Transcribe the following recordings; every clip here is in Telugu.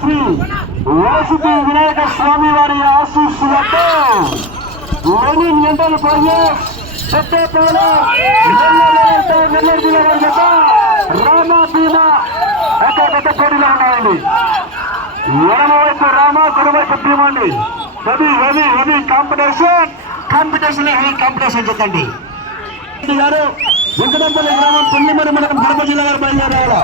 శ్రీ వినాయక స్వామి వారి ఆశీస్సులతో లెనిన్ ఎంటల్ ప్రాజెక్ట్ పెద్దపల్లి నెల్లూరు జిల్లా వారి జత రామ భీమా ఒక పెద్ద పోటీలో ఉన్నాయండి. ఎడమవైపు రామ కుడివైపు భీమా అండి. Heavy heavy competition. Competition competition heavy competition చెప్పండి. గారు వెంకటంపల్లి గ్రామం పెళ్ళిమరి మండలం కడప జిల్లా గారు బయలుదేరాలా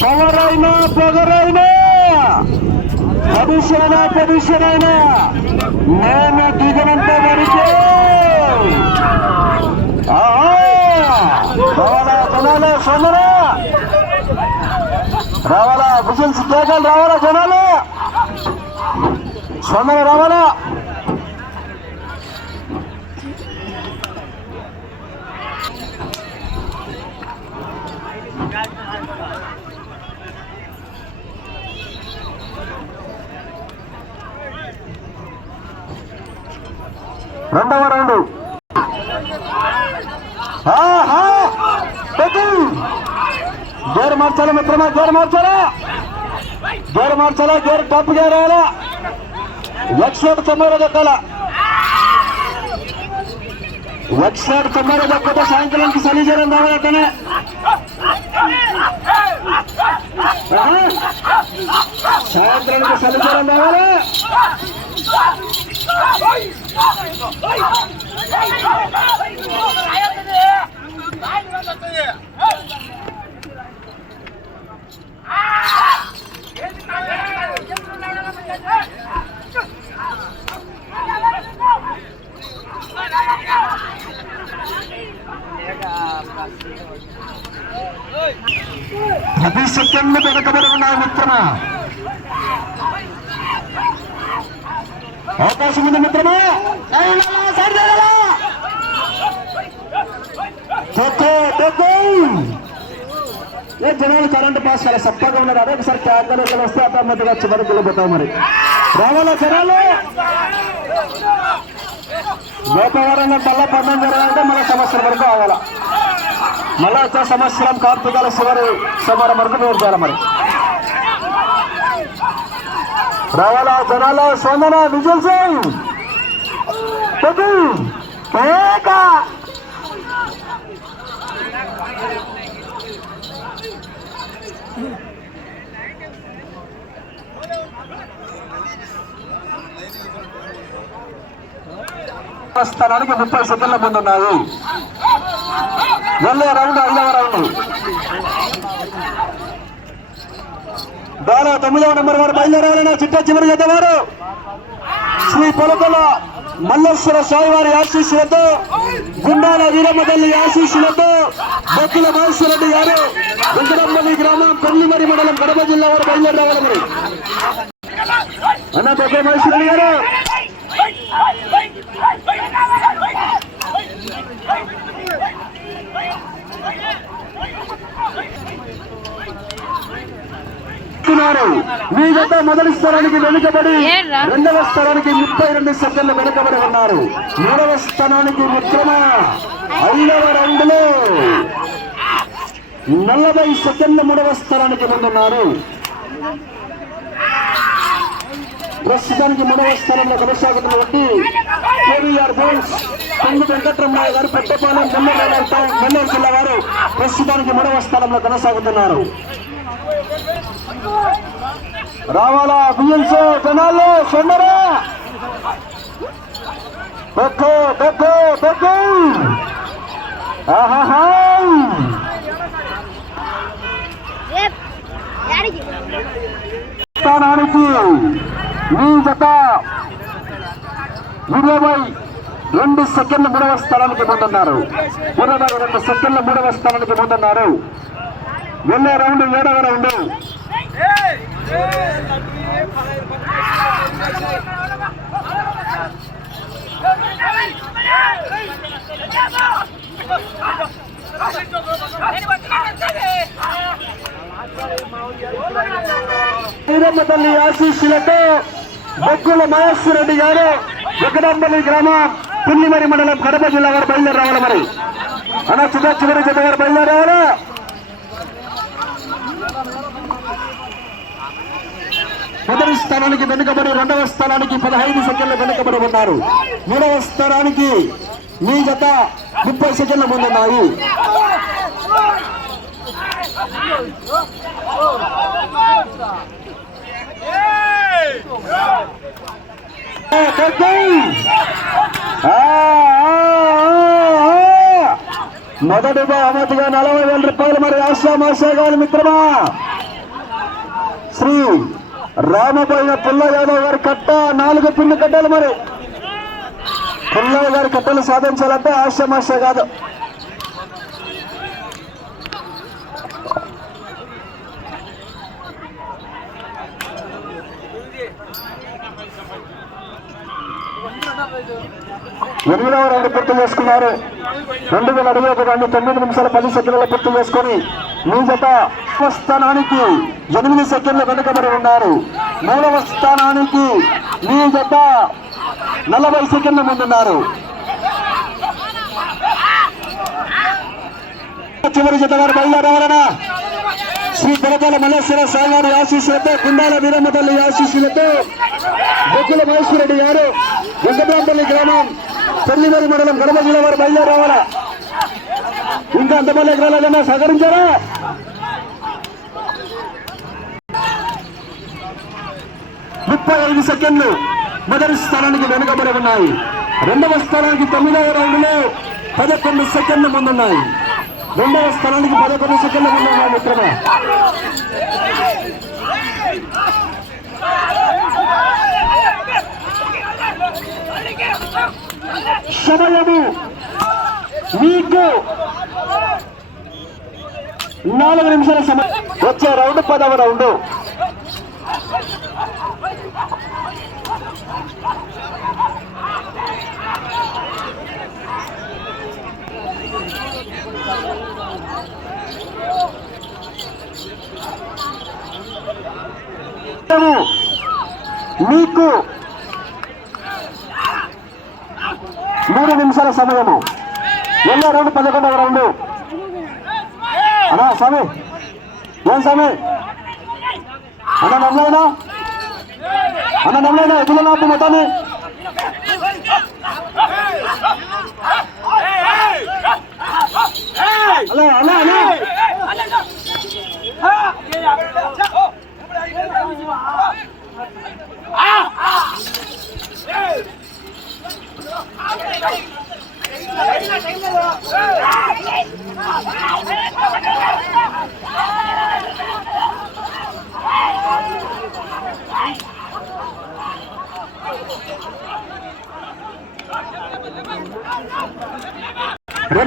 పవరైనా పొగరైనా పొజిషన్ పొజిషన్ అయినా నేను దిగనంత వరకు రావాలా జనాలు సొందరా రావాలా విజిల్స్ కేకలు రావాలా జనాలు. సొందర రావాలా. రెండవ మార్చాలా మిత్రమా gear మార్చాలా gear మార్చాలా gear top gear వేయాలా ఎక్స్లోడ్ తొమ్మిది దక్కాల ఎక్స్లోడ్ తొమ్మిది దక్కతే సాయంకాలానికి సలీజరం రావాలంటేనే ఆహా! సాయంత్రానికి సలీజరం రావాలి ప్రతి సెకండ్ వెనకబడి ఉన్నాయి మిత్రమా అవకాశం ఉంది మిత్రమా తొక్కు, తొక్కు. ఏ జనాలు కరెంట్ పాస్ చాలా సప్పగా ఉన్నారు అదే ఒకసారి క్యాకలు ఇక్కడ వస్తే ఆటోమేటిక్గా చివరికి వెళ్ళిపోతాం మరి. రావాలా జనాలు? గోపవరంగా మళ్ళా పందం జరగాలంటే మళ్ళీ సంవత్సరం వరకు అవ్వాలా మళ్ళా వచ్చే సంవత్సరం కార్తీకాల శివరి సోమవారం వరకు మీరు చేయాలి మరి. రావాలా జనాలు? సోమన విజువల్ సింగ్? స్థానానికి ముప్పై సెకండ్ల ముందు ఉన్నాయి వెళ్ళే రౌండ్ ఐదవ రౌండ్. దారా తొమ్మిదవ నెంబర్ వారు బయలుదేరాలన్న చిట్ట చివరి గద్దవారు శ్రీ పొలకల మల్లేశ్వర స్వామి వారి ఆశీస్సులతో గుండాల వీరమ్మ తల్లి ఆశీస్సులతో బొక్కుల మహేశ్వరరెడ్డి గారు వెంకటంపల్లి గ్రామం పెళ్ళిమరి మండలం కడప జిల్లా వారు బయలుదేరి రావాలి అన్న బొక్క మహేశ్వరరెడ్డి గారు ఇస్తున్నారు మీ మొదటి స్థానానికి వెనుకబడి? రెండవ స్థానానికి ముప్పై రెండు సెకండ్లు వెనుకబడి ఉన్నారు. మూడవ స్థానానికి మిత్రమా ఐదవ రౌండ్లో నలభై సెకండ్లు మూడవ స్థానానికి ముందున్నారు. ప్రస్తుతానికి మూడవ స్థానంలో కొనసాగుతున్నటువంటి కేవీఆర్ బోన్స్. పొంగు వెంకటరమణయ్య గారు పెద్దపాలెం నెల్లూరు నెల్లూరు జిల్లా వారు ప్రస్తుతానికి మూడవ స్థానంలో కొనసాగుతున్నారు. రావాలా? బియ్యం జనాలు సొన్నరా పెక్కు పెక్కు పెక్కు ఆహాహా. స్థానానికి మీ జత ఇరవై రెండు సెకండ్ల మూడవ స్థానానికి ముందున్నారు. ఇరవై రెండు సెకండ్ల మూడవ స్థానానికి ముందున్నారు. ఎల్లో రౌండ్ ఏడవ రౌండ్ వీరమ్మ తల్లి ఆశీస్సులతో బొగ్గుల మహేశ్వర రెడ్డి గారు వెంకటాంపల్లి గ్రామం పుల్లిమరి మండలం కడప జిల్లా గారు బయలుదేరి రావాలి మరి అన్న సుధాచంద్ర చెట్టు గారు బయలుదేరి రావాలా మొదటి స్థానానికి వెనుకబడి రెండవ స్థానానికి పదహైదు సెకండ్లు వెనుకబడి ఉన్నారు. మూడవ స్థానానికి మీ జత ముప్పై సెకండ్ల ముందున్నాయి మొదటిగా కక్కై! మొదటి నలభై వేల రూపాయలు మరి ఆశామాషా గారి మిత్రమా? శ్రీ రామబోయిన పుల్ల యాదవ్ గారి కట్ట నాలుగు పిండి కట్టాలి మరి. పుల్లయ్య గారి కట్టలు సాధించాలంటే ఆశమాశ కాదు. ఎనిమిదవ రౌండ్ పూర్తి చేసుకున్నారు. రెండు వేల అడుగులకు ఒక రెండు తొమ్మిది నిమిషాల పది సెకండ్ల పూర్తి చేసుకొని మీ జత మూడవ స్థానానికి ఎనిమిది సెకండ్లు వెనుకబడి ఉన్నారు. మూడవ స్థానానికి మీ జత నలభై సెకండ్ల ముందున్నారు. చివరి జత వారు బయలుదేరవాలనా శ్రీ పెరకాల మల్లేశ్వర స్వామి వారి ఆశీస్సులతో కుండాల వీరమ్మ తల్లి ఆశీస్సులతో బొగ్గుల మహేశ్వరరెడ్డి గారు వెంకటరాంపల్లి గ్రామం పెళ్ళిమరి మండలం కడప జిల్లా వారు బయలుదేరి ఇంకా అంతమంది ఎకరాలన్నా సహకరించారా? ముప్పై ఐదు సెకండ్లు మొదటి స్థానానికి వెనుకబడి ఉన్నాయి. రెండవ స్థానానికి తొమ్మిదవ రౌండ్లో పదకొండు సెకండ్లు ముందున్నాయి. రెండవ స్థానానికి పదకొండు సెకండ్ల ముందున్నాయి మిత్రమా. సమయము మీకు నాలుగు నిమిషాల సమయం. వచ్చే రౌండ్ పదవ రౌండ్. మీకు మూడు నిమిషాల సమయము. ఎన్నో రెండు పదకొండవ రౌండ్. అన్నా స్వామి. ఏం స్వామి? అన్న నమ్మలేనా అన్న నమ్మలేనా ఎదురు నాకు మొత్తాన్ని?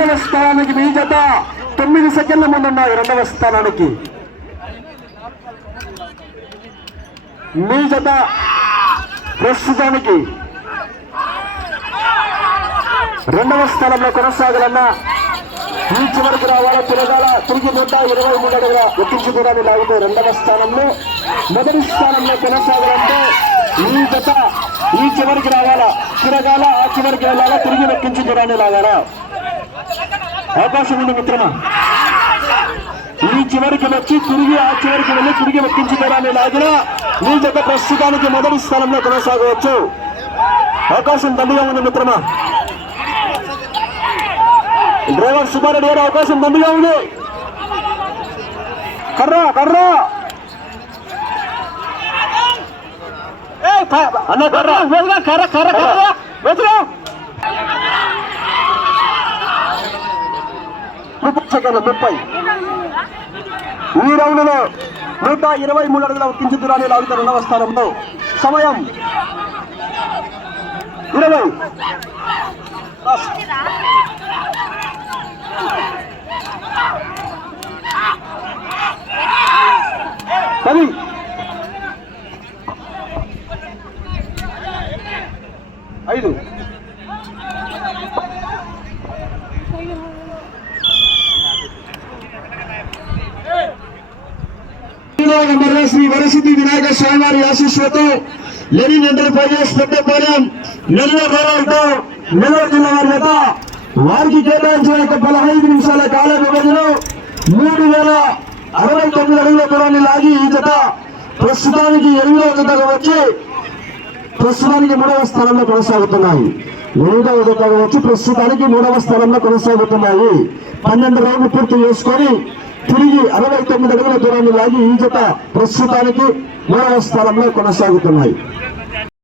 రెండవ స్థానానికి మీ జత తొమ్మిది సెకండ్ల ముందున్నాయి రెండవ స్థానానికి. మీ జత ప్రస్తుతానికి రెండవ స్థానంలో కొనసాగాలన్నా ఈ చివరికి రావాలా. తిరగాల తిరిగి నూట ఇరవై మూడు అడుగుల ఎక్కించి లాగుతూ లాగితే రెండవ స్థానంలో మొదటి స్థానంలో కొనసాగాలంటే ఈ జత ఈ చివరికి రావాలా? తిరగాల? ఆ చివరికి వెళ్ళాలా? తిరిగి ఎక్కించి దూరాన్ని లాగాలా? అవకాశం ఉంది మిత్రమా? ఈ చివరికి వచ్చి తిరిగి ఆ చివరికి వెళ్ళి తిరిగి ఎక్కించి దూరాన్ని లాగినా మీ జత ప్రస్తుతానికి మొదటి స్థానంలో కొనసాగవచ్చు. అవకాశం దండిగా ఉంది మిత్రమా? డ్రైవర్ సుబ్బారెడ్డి గారు అవకాశం దండిగా ఉంది. కర్రా కర్రా. అన్న కర్ర. కర్ర కర్ర కర్ర వేదిగా ముప్పై సెకండ్లు ముప్పై. ఈ రౌండ్లో నూట ఇరవై మూడు అడుగుల కించి దూరాన్ని లాగుతూ రెండవ స్థానంలో సమయం ఇరవై. పది. ఐదు. శ్రీ వరసిద్ధి వినాయక స్వామివారి ఆశీస్సులతో లెనిన్ ఎంటర్ప్రైజెస్ పెట్టేపాలెం నెల్లూరు రూరల్తో నెల్లూరు జిల్లా వారి యొక్క వారికి కేటాయించిన యొక్క పదహైదు నిమిషాల కాల వ్యవధిలో మూడు వేల అరవై తొమ్మిది అడుగుల దూరాన్ని లాగి ఈ జత ప్రస్తుతానికి ఎనిమిదవ జతగా వచ్చి ప్రస్తుతానికి మూడవ స్థానంలో కొనసాగుతున్నాయి. ఎనిమిదవ జతగా వచ్చి ప్రస్తుతానికి మూడవ స్థానంలో కొనసాగుతున్నాయి. పన్నెండు రౌండ్లు పూర్తి చేసుకొని తిరిగి అరవై తొమ్మిది అడుగుల దూరాన్ని లాగి ఈ జత ప్రస్తుతానికి మూడవ స్థానంలో కొనసాగుతున్నాయి.